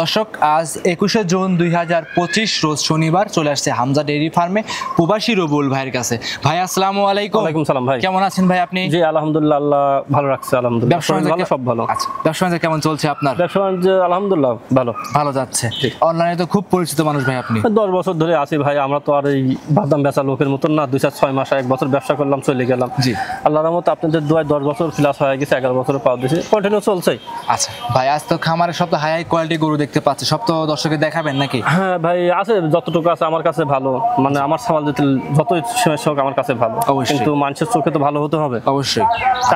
দর্শক আজ 21শে জুন 2025 রোজ শনিবার চলে আসছে হামজা ডেইরি ফার্মে প্রবাসী রবুল ভাইয়ের কাছে। ভাই আসসালামু আলাইকুম। ওয়ালাইকুম সালাম ভাই, কেমন আছেন ভাই আপনি? জি আলহামদুলিল্লাহ, আল্লাহ ভালো রাখছে আলহামদুলিল্লাহ। ব্যবসা ভালো, সব ভালো। আচ্ছা, ব্যবসা কেমন চলছে আপনার? ব্যবসা আলহামদুলিল্লাহ ভালো ভালো যাচ্ছে। অনলাইনে তো খুব পরিচিত মানুষ ভাই আপনি। 10 বছর ধরে আছি ভাই। আমরা তো আর এই বাদাম বেচা লোকের মতন না, 2-6 মাস 1 বছর ব্যবসা করলাম চলে গেলাম। জি আল্লাহর রহমতে আপনাদের দোয়ায় 10 বছর প্লাস হয়ে গেছে, 11 বছর পাওয়া দিয়েছে, কন্টিনিউ চলছে। আচ্ছা ভাই, আজ তো খামারে সব তো হাই কোয়ালিটি গরু দেখতে পাচ্ছি, সব তো দর্শকে দেখাবেন নাকি? হ্যাঁ ভাই, আছে যতটুকু আছে আমার কাছে ভালো, মানে আমার সামাল দিতে যতই সমস্যা হোক আমার কাছে ভালো, কিন্তু মানুষের চোখে তো ভালো হতে হবে অবশ্যই।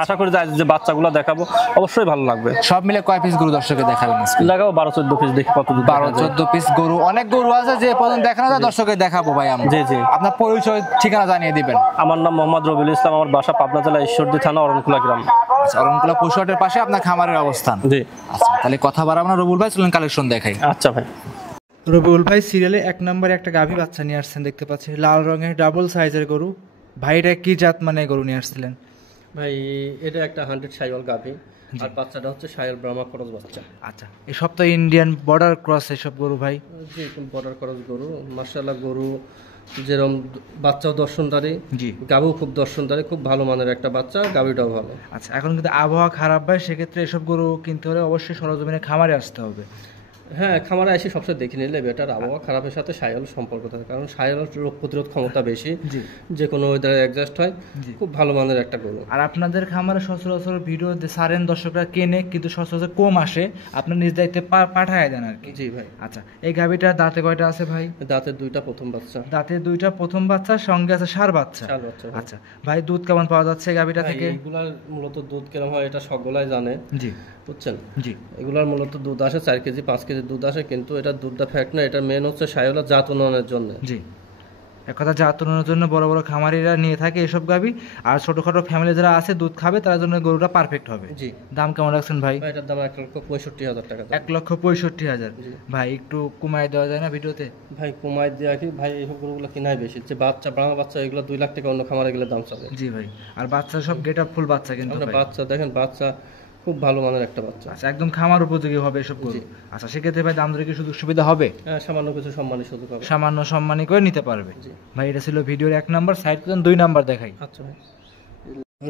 আশা করি যে বাচ্চাগুলো দেখাবো অবশ্যই ভালো লাগবে। সব মিলে কয় পিস গরু দর্শকে দেখাবেন? দেখাবো 12-14 পিস, দেখি কত 12-14 পিস গরু। অনেক গরু আছে যে পর্যন্ত দেখানো যায় দর্শকে দেখাবো ভাই আমরা। জি জি। আপনার পরিচয় ঠিকানা জানিয়ে দিবেন। আমার নাম মোহাম্মদ রবিউল ইসলাম, আমার বাসা পাবনা জেলা ঈশ্বরদী থানা অরণকুলা গ্রাম। আচ্ছা, অরণকুলা পশুহাটের পাশে আপনার খামারের অবস্থান। জি। আচ্ছা, তাহলে কথা বাড়াবো না, রবুল ভাই চলুন কালেকশন দেখাই। আচ্ছা ভাই। রবিউল ভাই সিরিয়ালে 1 নম্বরে একটা গাভী বাচ্চা নিয়ে আসছেন দেখতে পাচ্ছি, লাল রঙের ডাবল সাইজের গরু। ভাইটা কি জাত মানে গরু নিয়ে আসছিলেন? ভাই এটা একটা 100 শাইওয়াল গাভী, আর বাচ্চাটা হচ্ছে শাইওয়াল ব্রাহ্মা ক্রস বাচ্চা। আচ্ছা, এই সব তো ইন্ডিয়ান বর্ডার ক্রস এসব গরু ভাই? জি, বর্ডার ক্রস গরু। মাশাআল্লাহ, গরু যেরকম বাচ্চাও দর্শনদারি, জি গাভীও খুব দর্শনদারি, খুব ভালো মানের একটা বাচ্চা, গাভীটাও ভালো। আচ্ছা, এখন কিন্তু আবহাওয়া খারাপ ভাই, সেক্ষেত্রে এসব গরু কিনতে হলে অবশ্যই সরজমিনে খামারে আসতে হবে। হ্যাঁ, খামারে এসে সবসময় দেখে নিলে বেটার। আবহাওয়া খারাপের সাথে শাইওয়াল সম্পর্ক থাকে, কারণ শাইওয়াল রোগ প্রতিরোধ ক্ষমতা বেশি, যে কোনো ওয়েদারে অ্যাডজাস্ট হয়, খুব ভালো মানের একটা গরু। আর আপনাদের খামারে সচরাচর ভিডিও সারেন, দর্শকরা কেনে কিন্তু সচরাচর কম আসে, আপনার নিজ দায়িত্বে পাঠায় দেন আর কি। জি ভাই। আচ্ছা, এই গাভীটা দাঁতে কয়টা আছে ভাই? দাঁতে 2টা প্রথম বাচ্চা। দাঁতে 2টা প্রথম বাচ্চা, সঙ্গে আছে ষাঁড় বাচ্চা। আচ্ছা ভাই, দুধ কেমন পাওয়া যাচ্ছে গাভীটা থেকে? এগুলার মূলত দুধ কেমন হয় এটা সকলাই জানে, জি বুঝছেন। জি, এগুলার মূলত দুধ আসে 4 কেজি 5 কেজি দুধ আসে, কিন্তু এটা দুধটা ফ্যাক্ট না, এটা মেন হচ্ছে শাইওয়ালের জাত উন্নয়নের জন্য। জি, এক কথা জাত উন্নয়নের জন্য বড় বড় খামারিরা নিয়ে থাকে এসব গাভী, আর ছোটখাটো ফ্যামিলি যারা আছে দুধ খাবে তার জন্য গরুটা পারফেক্ট হবে। জি। দাম কেমন রাখছেন ভাই? এটার দাম 1,65,000 টাকা। 1,65,000। ভাই একটু কমায় দেওয়া যায় না ভিডিওতে? ভাই কমায় দেওয়া কি ভাই, এইসব গরুগুলো কিনাই বেশি, যে বাচ্চা ব্রাহ্মা বাচ্চা এগুলো 2 লাখ টাকা অন্য খামারে গেলে দাম চলে। জি ভাই, আর বাচ্চা সব গেট আপ ফুল বাচ্চা, কিন্তু বাচ্চা দেখেন, বাচ্চা খুব ভালো মানের একটা বাচ্চা। আচ্ছা, একদম খামার উপযোগী হবে এসব গরু। আচ্ছা, সেক্ষেত্রে ভাই দাম দরে কি সুযোগ সুবিধা হবে? হ্যাঁ, সামান্য কিছু সম্মানী সুযোগ হবে, সামান্য সম্মানী করে নিতে পারবে। ভাই এটা ছিল ভিডিওর 1 নাম্বার, সাইড করেন 2 নাম্বার দেখাই। আচ্ছা ভাই।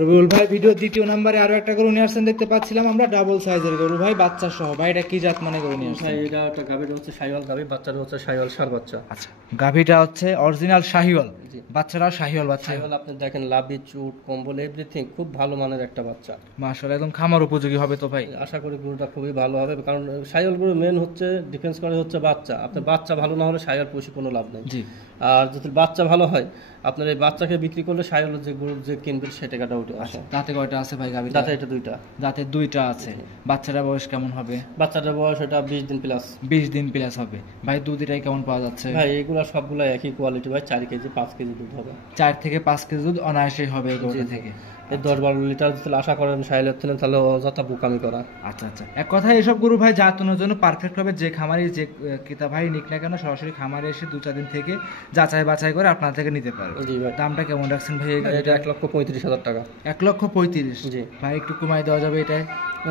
রবিউল ভাই ভিডিও 2য় নম্বরে আরো একটা গরু নিয়ে আসছেন দেখতে পাচ্ছিলাম আমরা, ডাবল সাইজের গরু ভাই, বাচ্চা সহ। ভাই এটা কি জাত মানে গরু নিয়ে আসছেন? ভাই এটা একটা গাভীটা হচ্ছে শাহিওয়াল গাভী, বাচ্চাটা হচ্ছে শাহিওয়াল ষাঁড় বাচ্চা। আচ্ছা, গাভীটা হচ্ছে অরিজিনাল শাহিওয়াল, বাচ্চাটাও শাহিওয়াল বাচ্চা। শাহিওয়াল আপনি দেখেন, লাভি চুট কম্বল এভরিথিং খুব ভালো মানের একটা বাচ্চা। মাশাআল্লাহ, একদম খামার উপযোগী হবে তো ভাই? আশা করি গরুটা খুবই ভালো হবে, কারণ শাহিওয়াল গরু মেন হচ্ছে ডিফেন্স করে হচ্ছে বাচ্চা। আপনার বাচ্চা ভালো না হলে শাহিওয়াল পুষে কোনো লাভ নেই। জি। আর যদি বাচ্চা ভালো হয়, আপনার এই বাচ্চাকে বিক্রি করলে শাহিওয়াল যে গরু যে কিনবে সে টাকাটা উঠে আসে। দাঁতে কয়টা আছে ভাই গাভীটা? দাঁতে এটা 2টা। দাঁতে 2টা আছে। বাচ্চাটার বয়স কেমন হবে? বাচ্চাটার বয়স এটা 20 দিন প্লাস। 20 দিন প্লাস হবে। ভাই দুধ এটাই কেমন পাওয়া যাচ্ছে? ভাই এগুলা সবগুলা একই কোয়ালিটি ভাই, 4 কেজি 5 কেজি দুধ হবে। 4 থেকে 5 কেজি দুধ অনায়াসেই হবে এই গরুটা থেকে। এই 10-12 লিটার যদি আশা করেন শাহিওয়ালের থেকে, তাহলে অযথা বোকামি করা। আচ্ছা আচ্ছা, এক কথায় এসব গরু ভাই জাতনের জন্য পারফেক্ট হবে। যে খামারি যে ক্রেতা ভাই নিক না কেন, সরাসরি খামারে এসে 2-4 দিন থেকে যাচাই বাছাই করে আপনার থেকে নিতে পারবে। জি ভাই। দামটা কেমন রাখছেন ভাই? এটা 1,35,000 টাকা। 1,35,000? জি ভাই, একটু কমাই দেওয়া যাবে এটাই?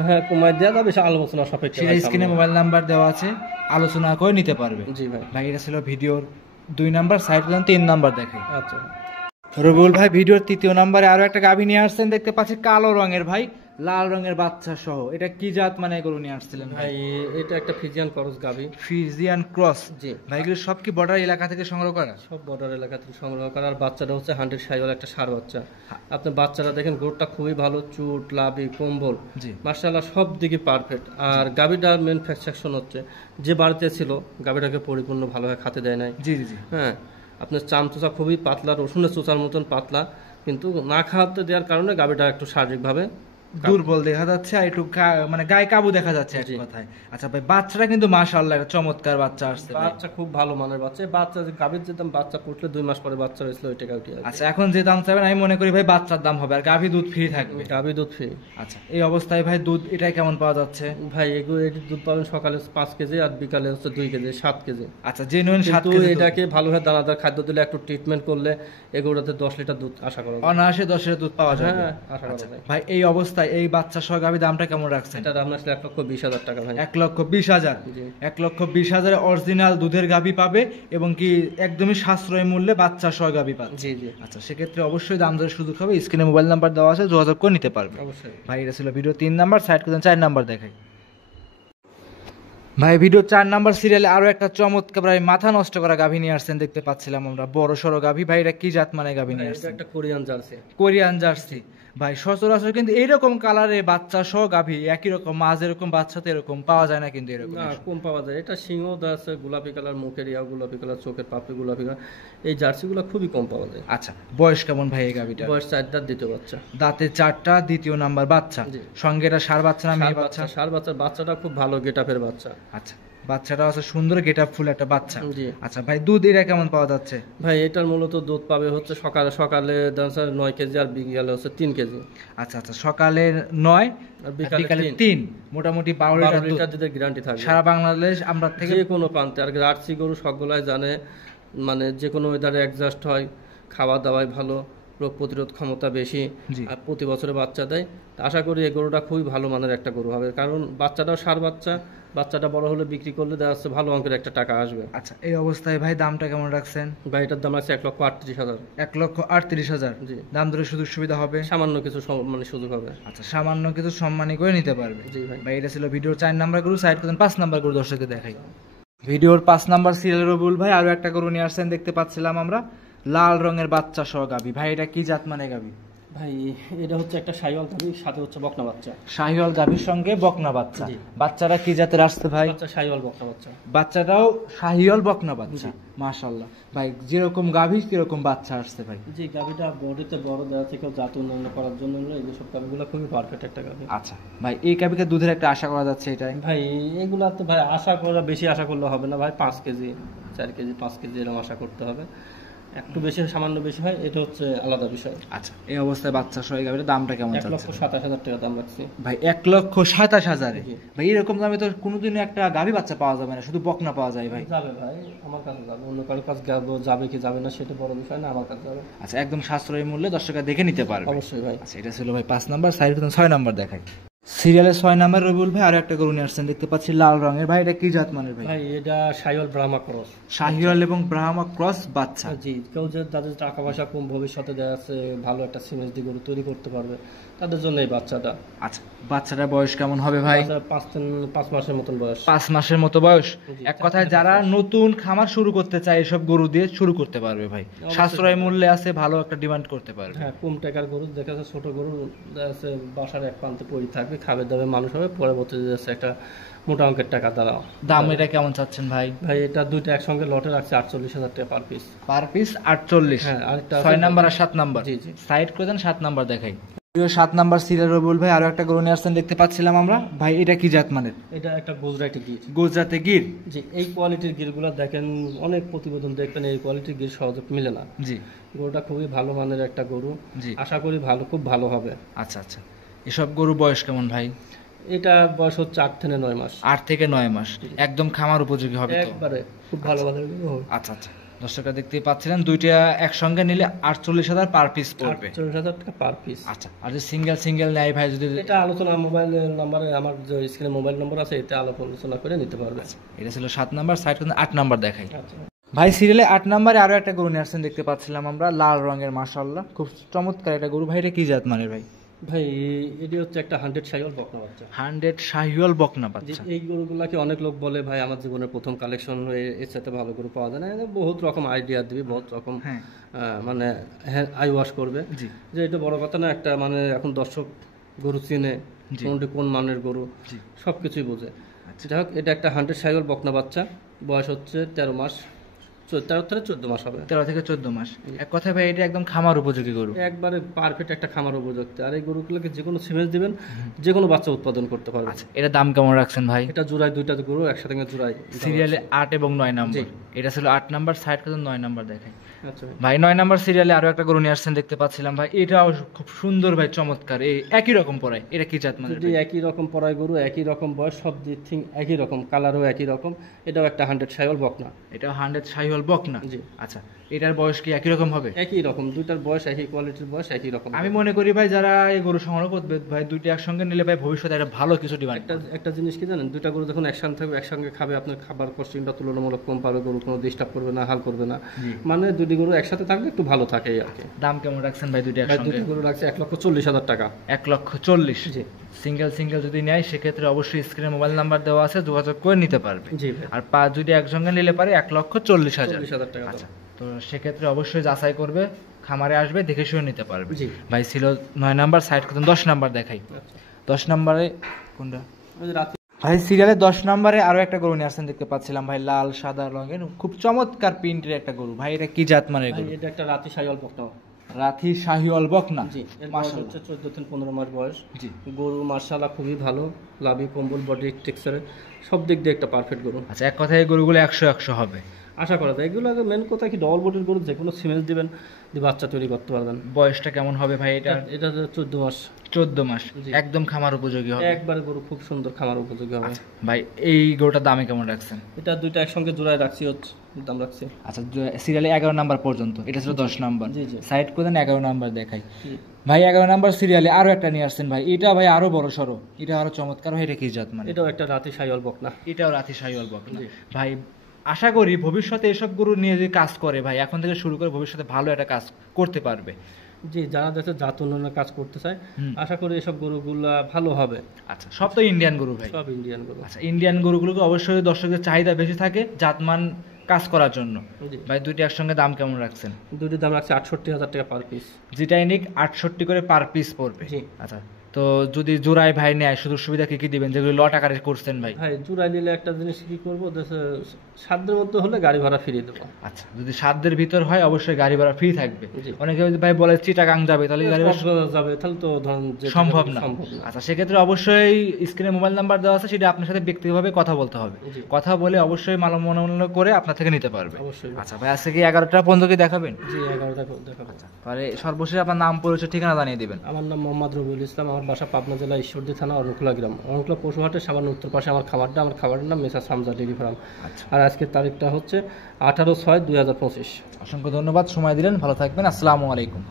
হ্যাঁ, কমাই দেওয়া যাবে, আলোচনা সাপেক্ষে। স্ক্রিনে মোবাইল নাম্বার দেওয়া আছে, আলোচনা করে নিতে পারবে। জি ভাই। ভাই এটা ছিল ভিডিওর 2 নাম্বার, সাইড পর্যন্ত 3 নাম্বার দেখাই। আচ্ছা রবিউল ভাই, ভিডিওর 3য় নম্বরে আরো একটা গাভী নিয়ে আসছেন দেখতে পাচ্ছি, কালো রঙের ভাই, লাল রঙের বাচ্চা সহ। এটা কি জাত মানে গরু নিয়ে আসছিলেন ভাই? এটা একটা ফ্রিজিয়ান ক্রস গাভী। Friesian cross? জি ভাই। এগুলো সব কি বর্ডার এলাকা থেকে সংগ্রহ করা? সব বর্ডার এলাকা থেকে সংগ্রহ করা। আর বাচ্চাটা হচ্ছে 100 শাইওয়াল একটা ষাঁড় বাচ্চা। আপনি বাচ্চাটা দেখেন, গরুটা খুবই ভালো, চুট লাভি কম্বল মাশাআল্লাহ সব দিকে পারফেক্ট। আর গাভীটার মেন ফ্যাকশন হচ্ছে, যে বাড়িতে ছিল গাভীটাকে পরিপূর্ণ ভালোভাবে খাতে দেয় নাই। জি জি। হ্যাঁ, আপনার চাম চোচা খুবই পাতলা, রসুনের চোচার মতন পাতলা, কিন্তু না খাওয়াতে দেওয়ার কারণে গাভীটা একটু শারীরিকভাবে দুর্বল দেখা যাচ্ছে, আর একটু মানে গায়ে কাবু দেখা যাচ্ছে এক কথায়। আচ্ছা ভাই, বাচ্চাটা কিন্তু মাশাআল্লাহ একটা চমৎকার বাচ্চা আসছে। বাচ্চা খুব ভালো মানের বাচ্চা। বাচ্চা যে গাভীর যে দাম, বাচ্চা ফুটলে 2 মাস পরে বাচ্চা হয়েছিল ওই টাকা উঠে। আচ্ছা, এখন যে দাম চাইবেন আমি মনে করি ভাই বাচ্চার দাম হবে, আর গাভী দুধ ফ্রি থাকবে। গাভী দুধ ফ্রি। আচ্ছা, এই অবস্থায় ভাই দুধ এটাই কেমন পাওয়া যাচ্ছে? ভাই এগুলো দুধ পাবেন সকালে 5 কেজি, আর বিকালে হচ্ছে 2 কেজি 7 কেজি। আচ্ছা, জেনুইন 7 কেজি। এটাকে ভালোভাবে দানাদার খাদ্য দিলে, একটু ট্রিটমেন্ট করলে এগুলোতে 10 লিটার দুধ আশা করা যায়। অনায়াসে 10 লিটার দুধ পাওয়া যাবে। হ্যাঁ, আশা করা যায়। ভাই এই অবস্থায় অবস্থায় এই বাচ্চা সহ গাভী দামটা কেমন রাখছেন? এটা দাম আসলে 1,20,000 টাকা ভাই। 1,20,000। 1,20,000 অরিজিনাল দুধের গাভী পাবে এবং কি একদমই সাশ্রয়ী মূল্যে বাচ্চা সহ গাভী পাবে। জি জি। আচ্ছা, সেক্ষেত্রে অবশ্যই দাম দরের সুযোগ হবে। স্ক্রিনে মোবাইল নাম্বার দেওয়া আছে, যোগাযোগ করে নিতে পারবে অবশ্যই ভাই। এটা ছিল ভিডিও 3 নাম্বার, সাইড করে 4 নাম্বার দেখাই ভাই। ভিডিও 4 নাম্বার সিরিয়ালে আরো একটা চমৎকার প্রায় মাথা নষ্ট করা গাভী নিয়ে আসছেন, দেখতে পাচ্ছিলাম আমরা, বড় সড়ো গাভী ভাই। এটা কি জাত মানে গাভী নিয়ে আসছেন? একটা কোরিয়ান জার্সি। কোরিয়ান জার্সি ভাই। সচরাচর কিন্তু এইরকম কালারে বাচ্চা সহ গাভী একই রকম মাঝ এরকম বাচ্চাতে এরকম পাওয়া যায় না, কিন্তু এরকম না, কম পাওয়া যায়। এটা সিংহ আছে গোলাপি কালার, মুখের ইয়া গোলাপি কালার, চোখের পাপড়ি গোলাপি কালার, এই জার্সিগুলো খুবই কম পাওয়া যায়। আচ্ছা, বয়স কেমন ভাই এই গাভীটা? বয়স 4 দাঁত, দ্বিতীয় বাচ্চা। দাঁতে 4টা, দ্বিতীয় নাম্বার বাচ্চা। সঙ্গে এটা ষাঁড় বাচ্চা না মেয়ে বাচ্চা? ষাঁড় বাচ্চা। বাচ্চাটা খুব ভালো গেটআপের বাচ্চা। আচ্ছা, বাচ্চাটা আছে সুন্দর গেটআপ ফুল একটা বাচ্চা। জি। আচ্ছা ভাই, দুধ এটা কেমন পাওয়া যাচ্ছে? ভাই এটার মূলত দুধ পাবে হচ্ছে সকালে 9 কেজি আর বিকালে হচ্ছে 3 কেজি। আচ্ছা আচ্ছা, সকালে 9 আর বিকালে 3, মোটামুটি 12 লিটার দুধের গ্যারান্টি থাকবে সারা বাংলাদেশ আমরা থেকে যে কোনো প্রান্তে। আর জার্সি গরু সবগুলাই জানে, মানে যে কোনো ওয়েদারে অ্যাডজাস্ট হয়, খাওয়া দাওয়ায় ভালো, রোগ প্রতিরোধ ক্ষমতা বেশি, আর প্রতি বছরে বাচ্চা দেয়। আশা করি এই গরুটা খুবই ভালো মানের একটা গরু হবে, কারণ বাচ্চাটাও ষাঁড় বাচ্চা। বাচ্চাটা বড় হলে বিক্রি করলে দেখা যাচ্ছে ভালো অঙ্কের একটা টাকা আসবে। আচ্ছা, এই অবস্থায় ভাই দামটা কেমন রাখছেন? ভাই এটার দাম আছে 1,38,000। 1,38,000। জি। দাম ধরে সুযোগ সুবিধা হবে? সামান্য কিছু মানে সুযোগ হবে। আচ্ছা, সামান্য কিছু সম্মানী করে নিতে পারবে। জি ভাই। ভাই এটা ছিল ভিডিওর 4 নাম্বার গরু, সাইড করেন 5 নাম্বার গরু দর্শকদের দেখাই। ভিডিওর 5 নাম্বার সিরিয়াল রবুল ভাই আরো একটা গরু নিয়ে আসছেন, দেখতে পাচ্ছিলাম আমরা, লাল রঙের বাচ্চা সহ গাভী। ভাই এটা কি জাত মানে গাভী? ভাই এটা হচ্ছে একটা শাহিওয়াল গাভী, সাথে হচ্ছে বকনা বাচ্চা। শাহিওয়াল গাভীর সঙ্গে বকনা বাচ্চা। বাচ্চারা কি জাতের আসছে ভাই? বাচ্চা শাহিওয়াল বকনা বাচ্চা। বাচ্চাটাও শাহিওয়াল বকনা বাচ্চা। মাশাআল্লাহ ভাই, যেরকম গাভী সেরকম বাচ্চা আসছে ভাই। জি, গাভীটা বডিতে বড় দেওয়া থেকে জাত উন্নয়ন করার জন্য এই সব গাভীগুলো খুবই পারফেক্ট একটা গাভী। আচ্ছা ভাই, এই গাভীকে দুধের একটা আশা করা যাচ্ছে এটাই? ভাই এগুলা তো ভাই আশা করা, বেশি আশা করলে হবে না ভাই। 5 কেজি 4 কেজি 5 কেজি এরকম আশা করতে হবে। একটু বেশি সামান্য বেশি হয়, এটা হচ্ছে আলাদা বিষয়। আচ্ছা, এই অবস্থায় বাচ্চা সহ গাভীর দামটা কেমন? 1,27,000 টাকা দাম রাখছি ভাই। 1,27,000 ভাই? এরকম দামে তো কোনোদিনও একটা গাভী বাচ্চা পাওয়া যাবে না, শুধু বকনা পাওয়া যায় ভাই। যাবে ভাই, আমার কাছে যাবে, অন্য কারো কাছে যাবে কি যাবে না সেটা বড় বিষয় না, আমার কাছে যাবে। আচ্ছা, একদম সাশ্রয়ী মূল্যে দর্শকরা দেখে নিতে পারবে। অবশ্যই ভাই। আচ্ছা, এটা ছিল ভাই 5 নাম্বার, সাইড 6 নাম্বার দেখাই। সিরিয়ালের 6 নাম্বার রবিউল ভাই আরো একটা গরু নিয়ে আসছেন, দেখতে পাচ্ছি লাল রঙের। ভাই এটা কি জাত মানের ভাই? ভাই এটা শাহিওয়াল ব্রাহ্মা ক্রস। শাহিওয়াল এবং ব্রাহ্মা ক্রস বাচ্চা। জি, কেউ যে তাদের টাকা পয়সা কম, ভবিষ্যতে দেখা যাচ্ছে ভালো একটা সিমেন্স গরু তৈরি করতে পারবে, তাদের জন্য এই বাচ্চাটা। আচ্ছা, বাচ্চাটার বয়স কেমন হবে ভাই? 5 মাসের মতন বয়স। 5 মাসের মতো বয়স। এক কথায় যারা নতুন খামার শুরু করতে চায় এসব গরু দিয়ে শুরু করতে পারবে ভাই। সাশ্রয় মূল্যে আছে, ভালো একটা ডিমান্ড করতে পারবে। হ্যাঁ, কম টাকার গরু দেখা যাচ্ছে, ছোট গরু দেখা যাচ্ছে বাসার এক প্রান্তে পড়ে থাকবে, খাবে দাবে মানুষ হবে, পরবর্তীতে যাচ্ছে একটা মোটা অঙ্কের টাকা দাঁড়াও। দাম এটা কেমন চাচ্ছেন ভাই? ভাই এটা দুইটা একসঙ্গে লটে রাখছে 48,000 টাকা পার পিস। Per piece 48? হ্যাঁ, আরেকটা 6 নাম্বার আর 7 নাম্বার। জি জি। সাইড করে দেন, 7 নাম্বার দেখাই। 7 নাম্বার সিরিয়াল রবিউল ভাই আরো একটা গরু নিয়ে আসছেন, দেখতে পাচ্ছিলাম আমরা। ভাই এটা কি জাত মানের? এটা একটা গুজরাটি গির। গুজরাটি গির? জি, এই কোয়ালিটির গিরগুলো দেখেন, অনেক প্রতিবেদন দেখবেন, এই কোয়ালিটির গির সহজে মিলে না। জি। গরুটা খুবই ভালো মানের একটা গরু। জি। আশা করি খুব ভালো হবে। আচ্ছা আচ্ছা, এসব গরু বয়স কেমন ভাই? এটা বয়স হচ্ছে 8 থেকে 9 মাস। 8 থেকে 9 মাস, একদম খামার উপযোগী হবে তো? একবারে খুব ভালো মানের গরু হবে। আচ্ছা আচ্ছা, দর্শকরা দেখতেই পাচ্ছিলেন, দুইটা একসঙ্গে নিলে 48,000 পার পিস পড়বে। 48,000 টাকা পার পিস। আচ্ছা, আর যদি সিঙ্গেল নেয় ভাই, যদি এটা আলোচনা মোবাইল নাম্বারে, আমার যে স্ক্রিনে মোবাইল নম্বর আছে, এতে আলোচনা করে নিতে পারবে। এটা ছিল 7 নাম্বার, সাইড করে 8 নাম্বার দেখাই। আচ্ছা ভাই, সিরিয়ালে 8 নাম্বারে আরো একটা গরু নিয়ে আসছেন, দেখতে পাচ্ছিলাম আমরা, লাল রঙের, মাশাআল্লাহ খুব চমৎকার একটা গরু। ভাই এটা কি জাত মানের ভাই? ভাই এটি হচ্ছে একটা 100 শাহিওয়াল বকনা বাচ্চা। 100 শাহিওয়াল বকনা বাচ্চা। এই গরুগুলাকে অনেক লোক বলে ভাই আমার জীবনের প্রথম কালেকশন, এর সাথে ভালো গরু পাওয়া যায় না। বহুত রকম আইডিয়া দিবি, বহুত রকম মানে আই ওয়াশ করবে। যে এটা বড় কথা না, একটা মানে এখন দর্শক গরু চিনে, কোনটি কোন মানের গরু সবকিছুই বোঝে। যাই হোক, এটা একটা 100 শাহিওয়াল বকনা বাচ্চা, বয়স হচ্ছে 13 মাস, 13 থেকে 14 মাস হবে। 13 থেকে 14 মাস। এক কথায় ভাই এটা একদম খামার উপযোগী গরু, একবারে পারফেক্ট একটা খামার উপযুক্ত। আর এই গরুগুলোকে যে কোনো সিমেন্স দিবেন, যে কোনো বাচ্চা উৎপাদন করতে পারবে। এটা দাম কেমন রাখছেন ভাই? এটা জোড়ায়, দুইটা গরু একসাথে জোড়ায়। সিরিয়ালে 8 এবং 9 নাম্বার। এটা ছিল 8 নাম্বার, সাইড করে 9 নাম্বার দেখাই। আচ্ছা ভাই, 9 নাম্বার সিরিয়ালে আরো একটা গরু নিয়ে আসছেন, দেখতে পাচ্ছিলাম ভাই। এটাও খুব সুন্দর ভাই, চমৎকার, এই একই রকম পরায়। এটা কি জাত মানে? একই রকম পরায় গরু, একই রকম বয়স, সব দিক থেকে একই রকম, কালারও একই রকম। এটাও একটা 100 শাহিওয়াল বকনা। এটাও 100 শাহিওয়াল শাহিওয়াল বকনা। জি। আচ্ছা, এটার বয়স কি একই রকম হবে? একই রকম, দুইটার বয়স একই কোয়ালিটির, বয়স একই রকম। আমি মনে করি ভাই যারা এই গরু সংগ্রহ করবে ভাই দুইটা একসঙ্গে নিলে ভাই ভবিষ্যতে একটা ভালো কিছু ডিমান্ড। একটা জিনিস কি জানেন, দুইটা গরু যখন একসঙ্গে থাকবে, একসঙ্গে খাবে, আপনার খাবার কস্টিংটা তুলনামূলক কম পাবে, গরু কোনো ডিস্টার্ব করবে না, হাল করবে না, মানে দুটি গরু একসাথে থাকলে একটু ভালো থাকে আর কি। দাম কেমন রাখছেন ভাই দুইটা একসঙ্গে? দুটি গরু রাখছে 1,40,000 টাকা। 1,40,000। জি। সিঙ্গেল যদি নেয় সেক্ষেত্রে অবশ্যই স্ক্রিনে মোবাইল নাম্বার দেওয়া আছে, যোগাযোগ করে নিতে পারবে। জি। আর যদি একসঙ্গে নিলে পারে 1,40,000 টাকা। আচ্ছা, তো সেক্ষেত্রে অবশ্যই যাচাই করবে, খামারে আসবে, দেখে শুনে নিতে পারবে। জি ভাই ছিল 9 নাম্বার, সাইড করতেন 10 নাম্বার দেখাই। 10 নাম্বারে কোনটা ভাই? সিরিয়ালে 10 নাম্বারে আরো একটা গরু নিয়ে আসছেন দেখতে পাচ্ছিলাম ভাই, লাল সাদা রঙের খুব চমৎকার প্রিন্টের একটা গরু। ভাই এটা কি জাত মানের গরু? এটা একটা রাতি শাহিওয়াল বকনা। রাথি শাহিওয়াল বকনা। জি, এর বয়স হচ্ছে 14 থেকে 15 মাস বয়স। জি। গরু মাশাআল্লাহ খুবই ভালো, লাভি কম্বল বডি টেক্সচারে সব দিক দিয়ে একটা পারফেক্ট গরু। আচ্ছা, এক কথায় গরুগুলো 100 হবে আশা করা যায়। এগুলো মেন কথা কি, ডবল বডির গরু, যে কোনো সিমেন্স দিবেন, দিয়ে বাচ্চা তৈরি করতে পারবেন। বয়সটা কেমন হবে ভাই এটা? এটা 14 মাস। 14 মাস, একদম খামার উপযোগী হবে। একবারে গরু খুব সুন্দর খামার উপযোগী হবে। ভাই এই গরুটার দামে কেমন রাখছেন? এটা দুইটা একসঙ্গে জোড়ায় রাখছি, দাম রাখছি। আচ্ছা, সিরিয়ালে 11 নাম্বার পর্যন্ত, এটা ছিল 10 নাম্বার। জি জি। সাইড করে দেন, 11 নাম্বার দেখাই। ভাই 11 নাম্বার সিরিয়ালে আরো একটা নিয়ে আসছেন ভাই, এটা ভাই আরো বড় সরো, এটা আরো চমৎকার ভাই। এটা কি জাত মানে? এটাও একটা রাতি শাহিওয়াল বকনা। এটাও রাতি শাহিওয়াল বকনা। ভাই আশা করি ভবিষ্যতে এসব গরু নিয়ে যদি কাজ করে ভাই, এখন থেকে শুরু করে ভবিষ্যতে ভালো একটা কাজ করতে পারবে। জি, যারা যাতে জাত উন্নয়নের কাজ করতে চায়, আশা করি এসব গরুগুলা ভালো হবে। আচ্ছা, সব তো ইন্ডিয়ান গরু ভাই? সব ইন্ডিয়ান গরু। আচ্ছা, ইন্ডিয়ান গরুগুলোকে অবশ্যই দর্শকদের চাহিদা বেশি থাকে জাতমান কাজ করার জন্য। ভাই দুইটি একসঙ্গে দাম কেমন রাখছেন? দুইটির দাম রাখছে 68,000 টাকা পার পিস। যেটা ইনিক 68 করে পার পিস পড়বে। জি। আচ্ছা, তো যদি জোড়ায় ভাই নেয় সুযোগ সুবিধা কি কি দিবেন, যেগুলো লট আকারে করছেন ভাই? ভাই জোড়ায় নিলে একটা জিনিস কি করবো, সাধ্যের মধ্যে হলে গাড়ি ভাড়া ফিরিয়ে দেবো। আচ্ছা, যদি সাধ্যের ভিতর হয় অবশ্যই গাড়ি ভাড়া ফ্রি থাকবে। অনেকে যদি ভাই বলে চিটাগাং যাবে, তাহলে গাড়ি ভাড়া যাবে, তাহলে তো ধরুন সম্ভব না। আচ্ছা, সেক্ষেত্রে অবশ্যই স্ক্রিনে মোবাইল নাম্বার দেওয়া আছে, সেটা আপনার সাথে ব্যক্তিগতভাবে কথা বলতে হবে। কথা বলে অবশ্যই মাল মনোনয়ন করে আপনার থেকে নিতে পারবে। অবশ্যই। আচ্ছা ভাই, আজকে কি 11টা পর্যন্ত কি দেখাবেন? জি, 11টা দেখাবো। তাহলে সর্বশেষ আপনার নাম, পরিচয়, ঠিকানা জানিয়ে দিবেন। আমার নাম মোহাম্মদ রবিউল ইসলাম, আমার বাসা পাবনা জেলা ঈশ্বরদী থানা অরণখোলা গ্রাম। অরণখোলা পশুহাটের সামান্য উত্তর পাশে আমার খামারটা। আমার খাবারের নাম মেসার হামজা ডেইরি ফার্ম। আর আজকের তারিখটা হচ্ছে 18/6/2025। অসংখ্য ধন্যবাদ, সময় দিলেন, ভালো থাকবেন, আসসালামু আলাইকুম।